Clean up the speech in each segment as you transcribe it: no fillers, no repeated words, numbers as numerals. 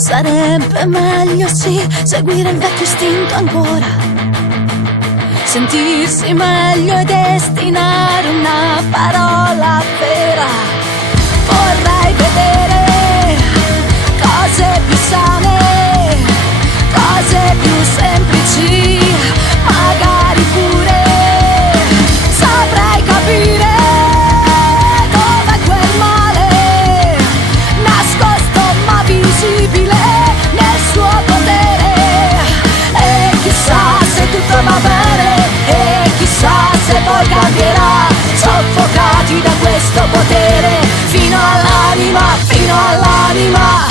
Sarebbe meglio sì seguire il vecchio istinto ancora, sentirsi meglio e destinare una parola vera. Vorrei vedere cose più sane, cose più semplici, magari pure saprei capire dov'è quel male nascosto ma visibile nel suo potere. E chissà se tutto va bene, e chissà se poi cambierà, soffocati da questo potere fino all'anima, fino all'anima.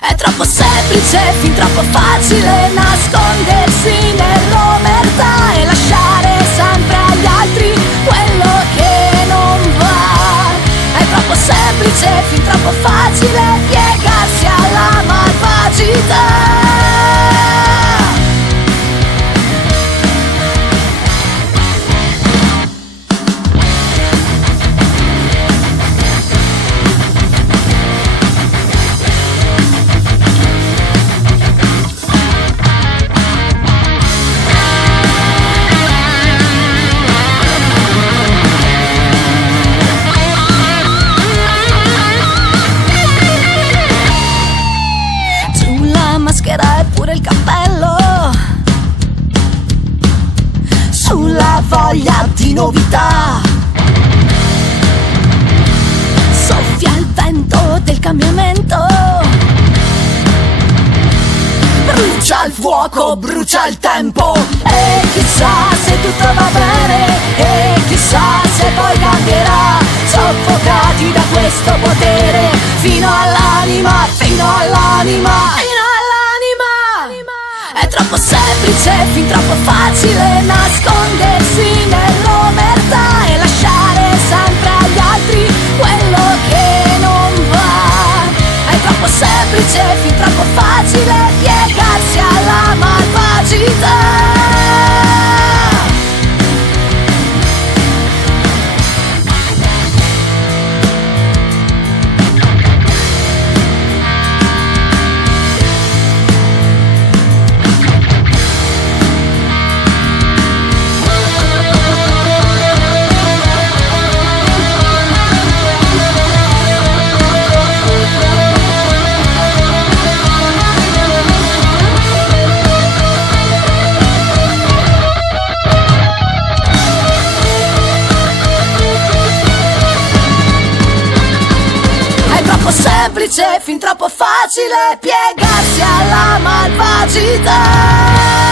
È troppo semplice, fin troppo facile nascondersi nell'omertà e lasciare sempre agli altri quello che non va. È troppo semplice, fin troppo facile piegarsi alla malvagità. E pure il cappello, sulla voglia di novità, soffia il vento del cambiamento, brucia il fuoco, brucia il tempo. E chissà se tutto va bene, e chissà se poi cambierà, soffocati da questo potere fino all'anima, fino all'anima. È troppo semplice, fin troppo facile nascondersi nell'omertà e lasciare sempre agli altri quello che non va. È troppo semplice, fin troppo facile piegarsi alla malvagità. Semplice, fin troppo facile piegarsi alla malvagità.